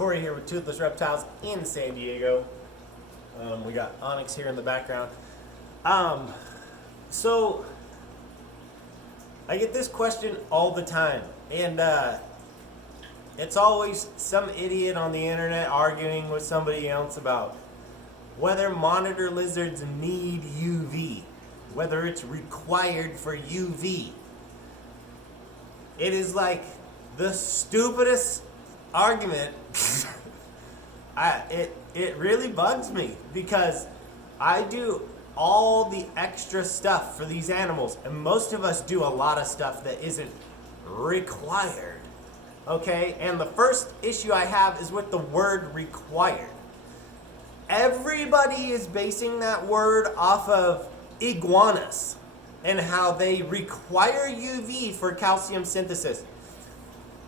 Corey here with Toothless Reptiles in San Diego. We got Onyx here in the background. So I get this question all the time, and it's always some idiot on the internet arguing with somebody else about whether monitor lizards need UV, whether it's required for UV. It is like the stupidest argument. It really bugs me because I do all the extra stuff for these animals, and most of us do a lot of stuff that isn't required. Okay, and the first issue I have is with the word required. Everybody is basing that word off of iguanas and how they require UV for calcium synthesis.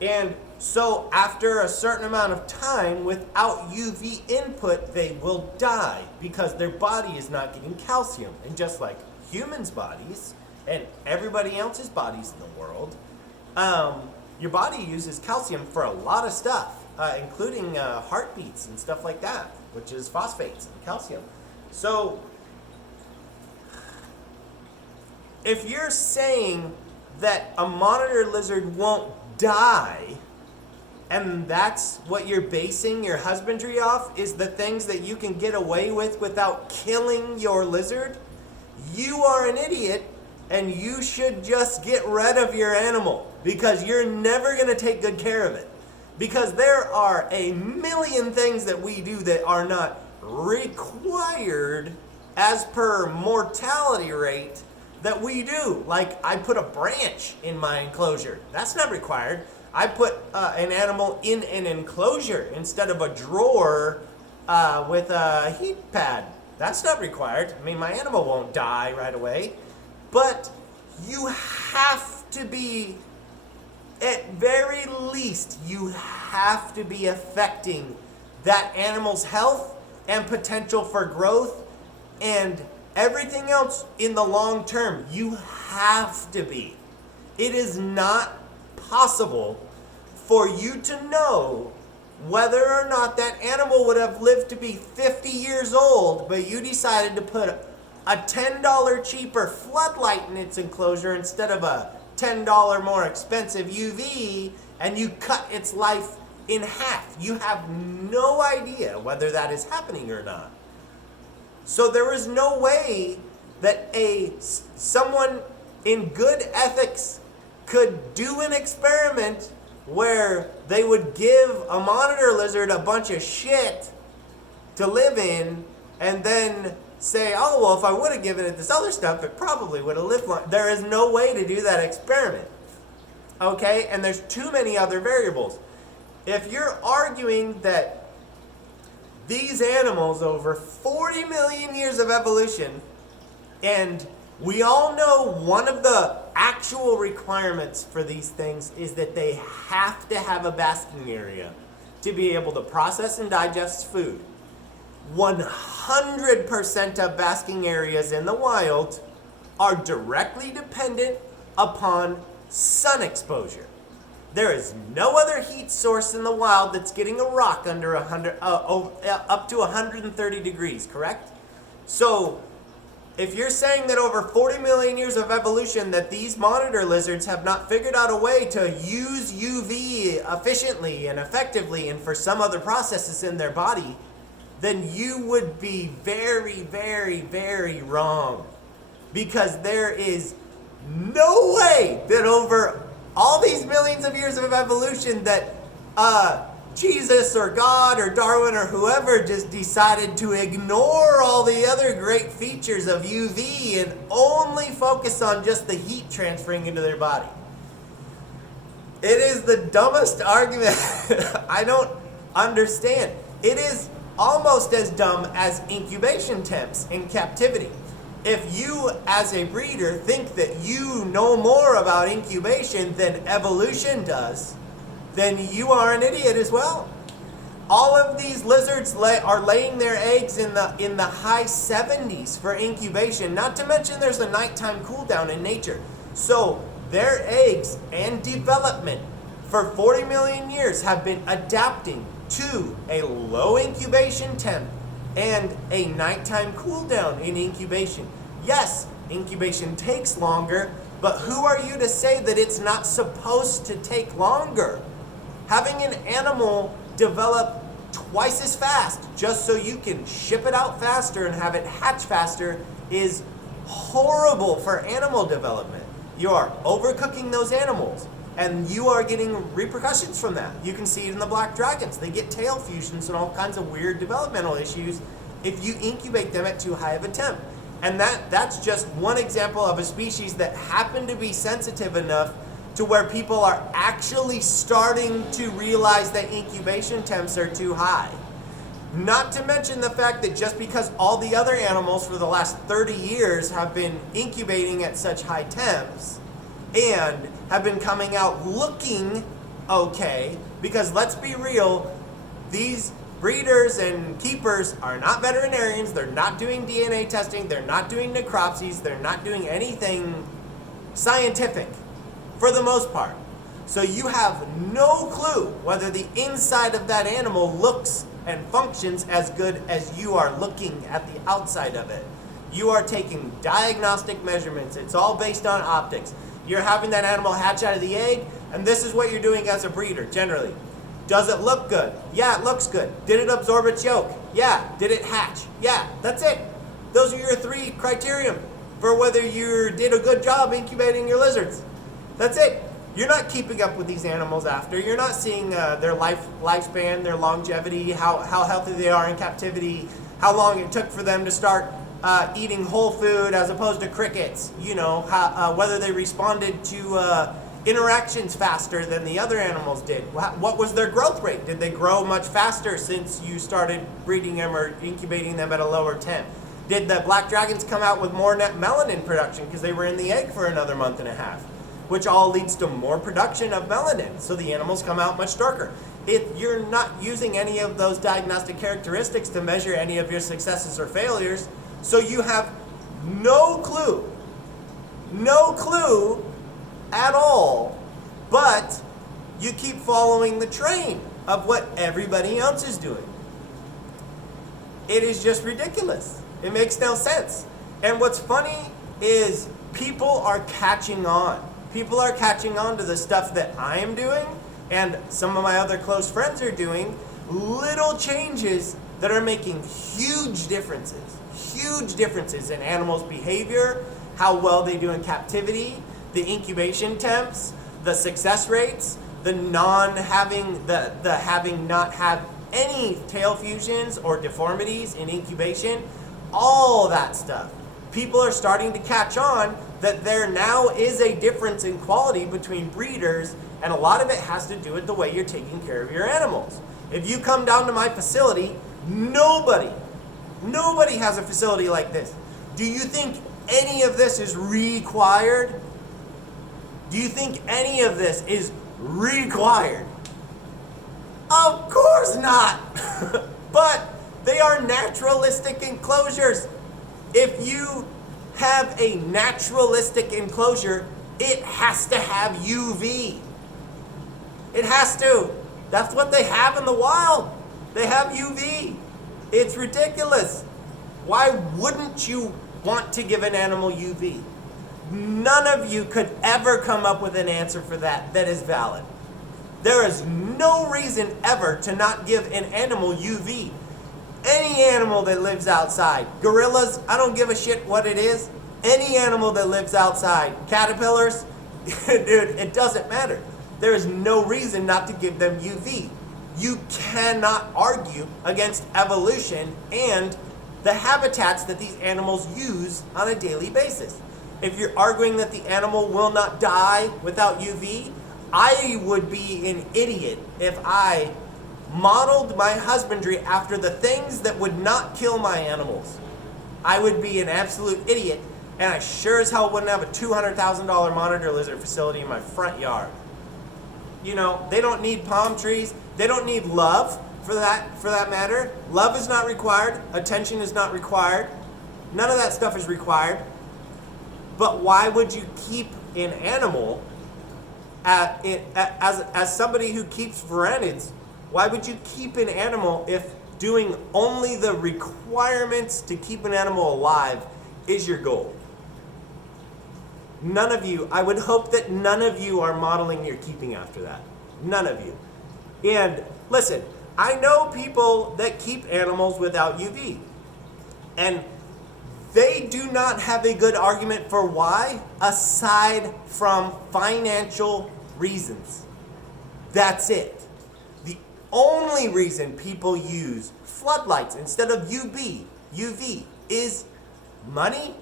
And so after a certain amount of time without UV input, they will die because their body is not getting calcium. And just like humans' bodies and everybody else's bodies in the world, your body uses calcium for a lot of stuff, including heartbeats and stuff like that, which is phosphates and calcium. So if you're saying that a monitor lizard won't die, and that's what you're basing your husbandry off, is the things that you can get away with without killing your lizard, you are an idiot, and you should just get rid of your animal because you're never going to take good care of it. Because there are a million things that we do that are not required as per mortality rate that we do. Like I put a branch in my enclosure. That's not required. I put an animal in an enclosure instead of a drawer with a heat pad. That's not required. I mean, my animal won't die right away. But you have to be, at very least, you have to be affecting that animal's health and potential for growth and everything else in the long term. You have to be. It is not possible for you to know whether or not that animal would have lived to be 50 years old, but you decided to put a $10 cheaper floodlight in its enclosure instead of a $10 more expensive UV, and you cut its life in half. You have no idea whether that is happening or not. So there is no way that someone in good ethics could do an experiment where they would give a monitor lizard a bunch of shit to live in and then say, oh, well, if I would have given it this other stuff, it probably would have lived long. There is no way to do that experiment. Okay? And there's too many other variables. If you're arguing that these animals over 40 million years of evolution, and we all know one of the actual requirements for these things is that they have to have a basking area to be able to process and digest food. 100% of basking areas in the wild are directly dependent upon sun exposure. There is no other heat source in the wild that's getting a rock under up to 130 degrees, correct? So if you're saying that over 40 million years of evolution that these monitor lizards have not figured out a way to use UV efficiently and effectively and for some other processes in their body, then you would be very, very, very wrong. Because there is no way that over all these millions of years of evolution that Jesus or God or Darwin or whoever just decided to ignore all the other great features of UV and only focus on just the heat transferring into their body. It is the dumbest argument. I don't understand. It is almost as dumb as incubation temps in captivity. If you, as a breeder, think that you know more about incubation than evolution does, then you are an idiot as well. All of these lizards are laying their eggs in the high 70s for incubation, not to mention there's a nighttime cool down in nature. So their eggs and development for 40 million years have been adapting to a low incubation temp and a nighttime cool down in incubation. Yes, incubation takes longer, but who are you to say that it's not supposed to take longer? Having an animal develop twice as fast just so you can ship it out faster and have it hatch faster is horrible for animal development. You are overcooking those animals, and you are getting repercussions from that. You can see it in the black dragons. They get tail fusions and all kinds of weird developmental issues if you incubate them at too high of a temp. And that's just one example of a species that happened to be sensitive enough to where people are actually starting to realize that incubation temps are too high. Not to mention the fact that just because all the other animals for the last 30 years have been incubating at such high temps and have been coming out looking okay, because let's be real, these breeders and keepers are not veterinarians, they're not doing DNA testing, they're not doing necropsies, they're not doing anything scientific for the most part. So you have no clue whether the inside of that animal looks and functions as good as you are looking at the outside of it. You are taking diagnostic measurements. It's all based on optics. You're having that animal hatch out of the egg, and this is what you're doing as a breeder, generally. Does it look good? Yeah, it looks good. Did it absorb its yolk? Yeah. Did it hatch? Yeah. That's it. Those are your 3 criteria for whether you did a good job incubating your lizards. That's it. You're not keeping up with these animals after. You're not seeing their lifespan, their longevity, how healthy they are in captivity, how long it took for them to start eating whole food as opposed to crickets. You know, whether they responded to interactions faster than the other animals did. What was their growth rate? Did they grow much faster since you started breeding them or incubating them at a lower temp? Did the black dragons come out with more net melanin production because they were in the egg for another month and a half? Which all leads to more production of melanin, so the animals come out much darker. If you're not using any of those diagnostic characteristics to measure any of your successes or failures, so you have no clue at all, but you keep following the train of what everybody else is doing. It is just ridiculous. It makes no sense. And what's funny is people are catching on. People are catching on to the stuff that I am doing and some of my other close friends are doing, little changes that are making huge differences in animals' behavior, how well they do in captivity, the incubation temps, the success rates, the having not had any tail fusions or deformities in incubation, all that stuff. People are starting to catch on that there now is a difference in quality between breeders, and a lot of it has to do with the way you're taking care of your animals. If you come down to my facility, nobody has a facility like this. Do you think any of this is required? Do you think any of this is required? Of course not. But they are naturalistic enclosures. If you have a naturalistic enclosure, it has to have UV. It has to. That's what they have in the wild. They have UV. It's ridiculous. Why wouldn't you want to give an animal UV? None of you could ever come up with an answer for that is valid. There is no reason ever to not give an animal UV. Any animal that lives outside, gorillas, I don't give a shit what it is. Any animal that lives outside, caterpillars, dude, it doesn't matter. There is no reason not to give them UV. You cannot argue against evolution and the habitats that these animals use on a daily basis. If you're arguing that the animal will not die without UV, I would be an idiot if I modeled my husbandry after the things that would not kill my animals. I would be an absolute idiot, and I sure as hell wouldn't have a $200,000 monitor lizard facility in my front yard. You know, they don't need palm trees. They don't need love for that matter. Love is not required. Attention is not required. None of that stuff is required. But why would you keep an animal as somebody who keeps varanids, why would you keep an animal if doing only the requirements to keep an animal alive is your goal? None of you, I would hope that none of you are modeling your keeping after that. None of you. And listen, I know people that keep animals without UV. And they do not have a good argument for why, aside from financial reasons. That's it. The only reason people use floodlights instead of UV is money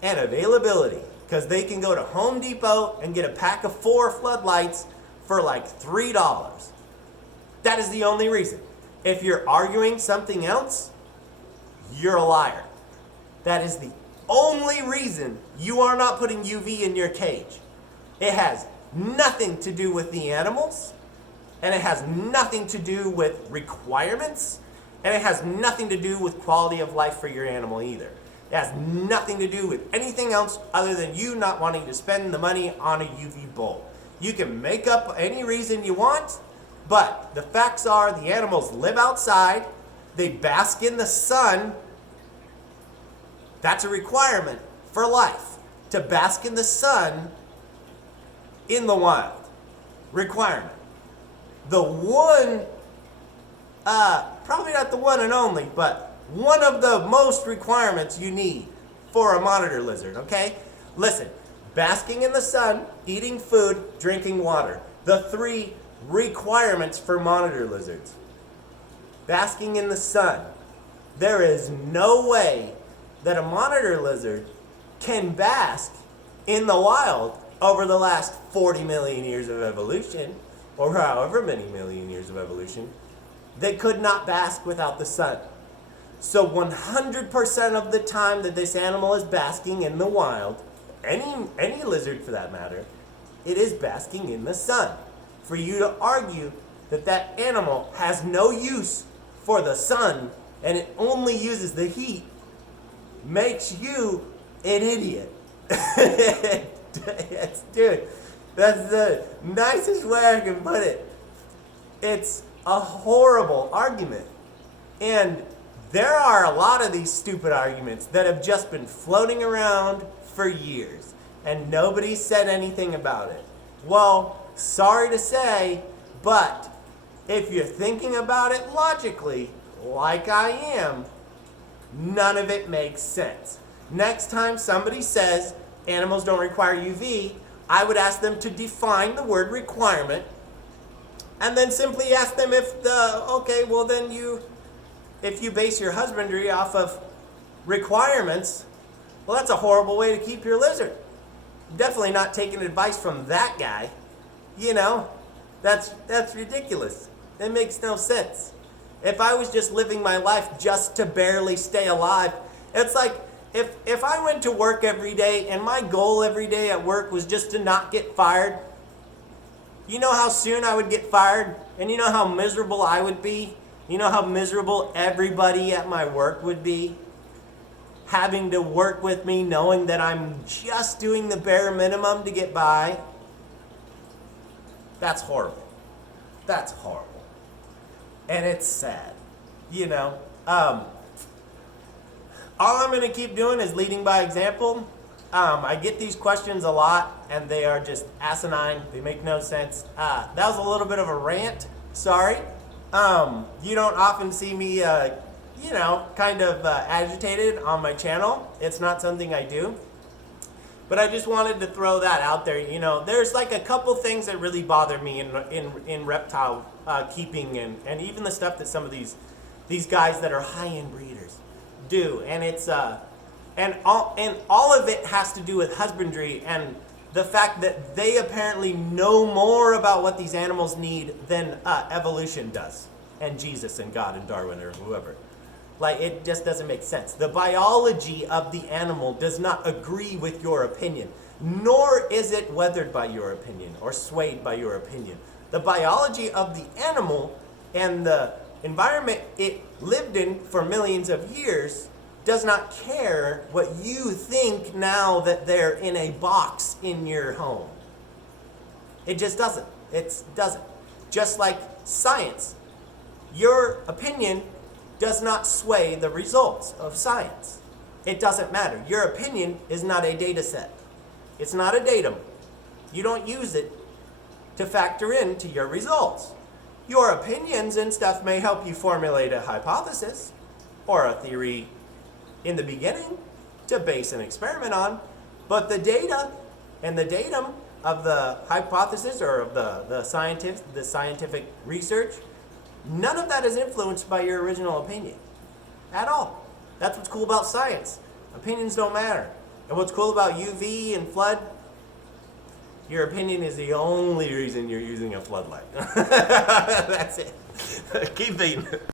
and availability. Because they can go to Home Depot and get a pack of 4 floodlights for like $3. That is the only reason. If you're arguing something else, you're a liar. That is the only reason you are not putting UV in your cage. It has nothing to do with the animals, and it has nothing to do with requirements, and it has nothing to do with quality of life for your animal either. It has nothing to do with anything else other than you not wanting to spend the money on a UV bulb. You can make up any reason you want, but the facts are the animals live outside, they bask in the sun. That's a requirement for life, to bask in the sun in the wild. Requirement. The one, probably not the one and only, but one of the most requirements you need for a monitor lizard, okay? Listen, basking in the sun, eating food, drinking water. The 3 requirements for monitor lizards. Basking in the sun. There is no way that a monitor lizard can bask in the wild over the last 40 million years of evolution, or however many million years of evolution. They could not bask without the sun. So 100% of the time that this animal is basking in the wild, any lizard for that matter, it is basking in the sun. For you to argue that that animal has no use for the sun and it only uses the heat makes you an idiot. Dude, that's the nicest way I can put it. It's a horrible argument. And there are a lot of these stupid arguments that have just been floating around for years, and nobody said anything about it. Well, sorry to say, but if you're thinking about it logically, like I am, none of it makes sense. Next time somebody says animals don't require UV, I would ask them to define the word requirement, and then simply ask them if if you base your husbandry off of requirements, well, that's a horrible way to keep your lizard. Definitely not taking advice from that guy. You know, that's ridiculous. It makes no sense. If I was just living my life just to barely stay alive, it's like if I went to work every day and my goal every day at work was just to not get fired, you know how soon I would get fired? And you know how miserable I would be? You know how miserable everybody at my work would be? Having to work with me knowing that I'm just doing the bare minimum to get by. That's horrible. That's horrible. And it's sad. You know? All I'm going to keep doing is leading by example. I get these questions a lot, and they are just asinine. They make no sense. That was a little bit of a rant. Sorry. You don't often see me, kind of agitated on my channel. It's not something I do. But I just wanted to throw that out there. You know, there's like a couple things that really bother me in reptile keeping and even the stuff that some of these guys that are high-end breeders do. And it's and all of it has to do with husbandry and the fact that they apparently know more about what these animals need than evolution does, and Jesus and God and Darwin or whoever. Like, it just doesn't make sense. The biology of the animal does not agree with your opinion, nor is it weathered by your opinion or swayed by your opinion. The biology of the animal and the environment it lived in for millions of years does not care what you think now that they're in a box in your home. It just doesn't. It doesn't. Just like science. Your opinion does not sway the results of science. It doesn't matter. Your opinion is not a data set. It's not a datum. You don't use it to factor into your results. Your opinions and stuff may help you formulate a hypothesis or a theory in the beginning to base an experiment on, but the data and the datum of the hypothesis or of the scientific research, none of that is influenced by your original opinion at all. That's what's cool about science. Opinions don't matter. And what's cool about UV and flood, your opinion is the only reason you're using a floodlight. That's it. Keep thinking.